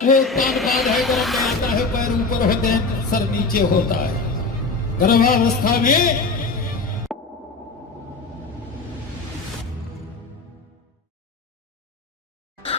वो उत्पाद है, गर्म में आता है, पैर ऊपर होते हैं, सर नीचे होता है। गर्भावस्था में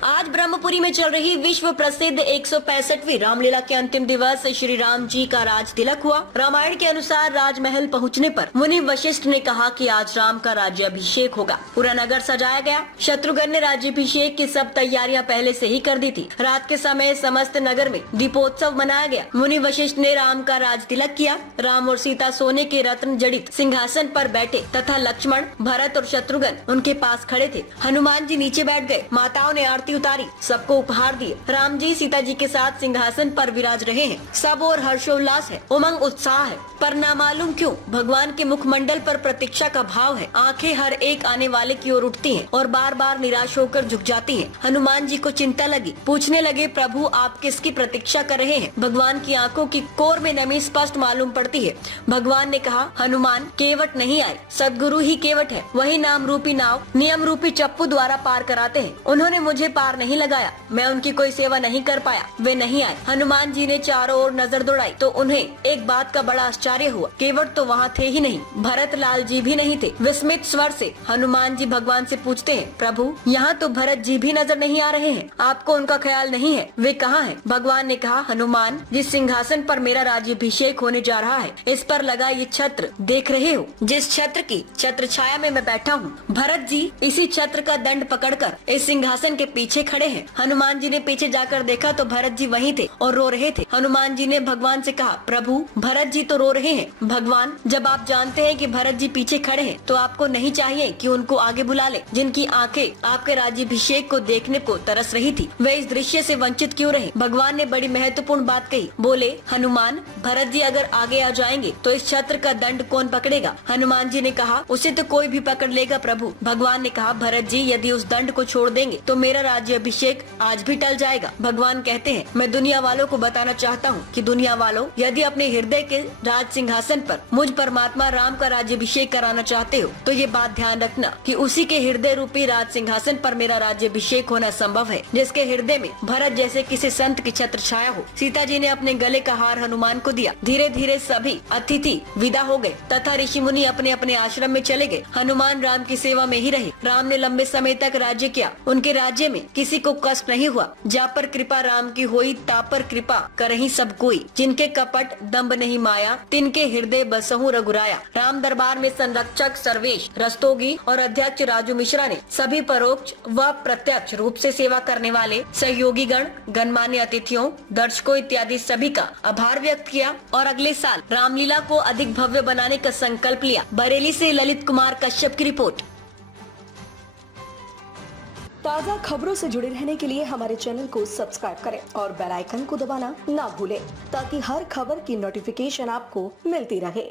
आज ब्रह्मपुरी में चल रही विश्व प्रसिद्ध 165वीं रामलीला के अंतिम दिवस श्री राम जी का राज तिलक हुआ। रामायण के अनुसार राजमहल पहुंचने पर मुनि वशिष्ठ ने कहा कि आज राम का राज्याभिषेक होगा। पूरा नगर सजाया गया। शत्रुघ्न ने राज्याभिषेक की सब तैयारियां पहले से ही कर दी थी। रात के समय समस्त नगर में दीपोत्सव मनाया गया। मुनि वशिष्ठ ने राम का राज तिलक किया। राम और सीता सोने के रत्न जड़ित सिंहासन पर बैठे तथा लक्ष्मण, भरत और शत्रुघ्न उनके पास खड़े थे। हनुमान जी नीचे बैठ गए। माताओं ने आरती उतारी, सबको उपहार दिए। राम जी सीता जी के साथ सिंहासन पर विराज रहे हैं। सब और हर्षोल्लास है, उमंग उत्साह है, पर ना मालूम क्यों भगवान के मुखमंडल पर प्रतीक्षा का भाव है। आंखें हर एक आने वाले की ओर उठती हैं और बार बार निराश होकर झुक जाती हैं। हनुमान जी को चिंता लगी, पूछने लगे, प्रभु आप किसकी प्रतीक्षा कर रहे हैं? भगवान की आंखों की कोर में नमी स्पष्ट मालूम पड़ती है। भगवान ने कहा, हनुमान केवट नहीं आए, सदगुरु ही केवट है। वही नाम रूपी नाव नियम रूपी चप्पू द्वारा पार कराते हैं। उन्होंने मुझे पार नहीं लगाया, मैं उनकी कोई सेवा नहीं कर पाया, वे नहीं आए। हनुमान जी ने चारों ओर नजर दौड़ाई तो उन्हें एक बात का बड़ा आश्चर्य हुआ, केवट तो वहाँ थे ही नहीं, भरत लाल जी भी नहीं थे। विस्मित स्वर से हनुमान जी भगवान से पूछते हैं, प्रभु यहाँ तो भरत जी भी नजर नहीं आ रहे हैं, आपको उनका ख्याल नहीं है, वे कहाँ हैं? भगवान ने कहा, हनुमान जिस सिंहासन पर मेरा राज्याभिषेक होने जा रहा है, इस पर लगा ये छत्र देख रहे हो, जिस छत्र की छत्र छाया में मैं बैठा हूँ, भरत जी इसी छत्र का दंड पकड़कर इस सिंहासन के पीछे खड़े हैं। हनुमान जी ने पीछे जाकर देखा तो भरत जी वहीं थे और रो रहे थे। हनुमान जी ने भगवान से कहा, प्रभु भरत जी तो रो रहे हैं। भगवान जब आप जानते हैं कि भरत जी पीछे खड़े हैं तो आपको नहीं चाहिए कि उनको आगे बुला ले, जिनकी आंखें आपके राज्याभिषेक को देखने को तरस रही थी, वे इस दृश्य से वंचित क्यों रहे? भगवान ने बड़ी महत्वपूर्ण बात कही, बोले, हनुमान भरत जी अगर आगे आ जाएंगे तो इस छत्र का दंड कौन पकड़ेगा? हनुमान जी ने कहा, उसे तो कोई भी पकड़ लेगा प्रभु। भगवान ने कहा, भरत जी यदि उस दंड को छोड़ देंगे तो मेरा राज्याभिषेक आज भी टल जाएगा। भगवान कहते हैं, मैं दुनिया वालों को बताना चाहता हूँ कि दुनिया वालों यदि अपने हृदय के राज सिंहासन पर मुझ परमात्मा राम का राज्याभिषेक कराना चाहते हो तो ये बात ध्यान रखना कि उसी के हृदय रूपी राज सिंहासन पर मेरा राज्याभिषेक होना संभव है, जिसके हृदय में भरत जैसे किसी संत की छत्र छाया हो। सीता जी ने अपने गले का हार हनुमान को दिया। धीरे धीरे सभी अतिथि विदा हो गए तथा ऋषि मुनि अपने अपने आश्रम में चले गए। हनुमान राम की सेवा में ही रहे। राम ने लंबे समय तक राज्य किया। उनके राज्य में किसी को कष्ट नहीं हुआ। जा पर कृपा राम की होई, ता पर कृपा करही सब कोई, जिनके कपट दम्भ नहीं माया, तिनके हृदय बसहु रघुराया। राम दरबार में संरक्षक सर्वेश रस्तोगी और अध्यक्ष राजू मिश्रा ने सभी परोक्ष व प्रत्यक्ष रूप से सेवा करने वाले सहयोगी गण, गणमान्य अतिथियों, दर्शकों इत्यादि सभी का आभार व्यक्त किया और अगले साल रामलीला को अधिक भव्य बनाने का संकल्प लिया। बरेली से ललित कुमार कश्यप की रिपोर्ट। ताज़ा खबरों से जुड़े रहने के लिए हमारे चैनल को सब्सक्राइब करें और बेल आइकन को दबाना ना भूलें ताकि हर खबर की नोटिफिकेशन आपको मिलती रहे।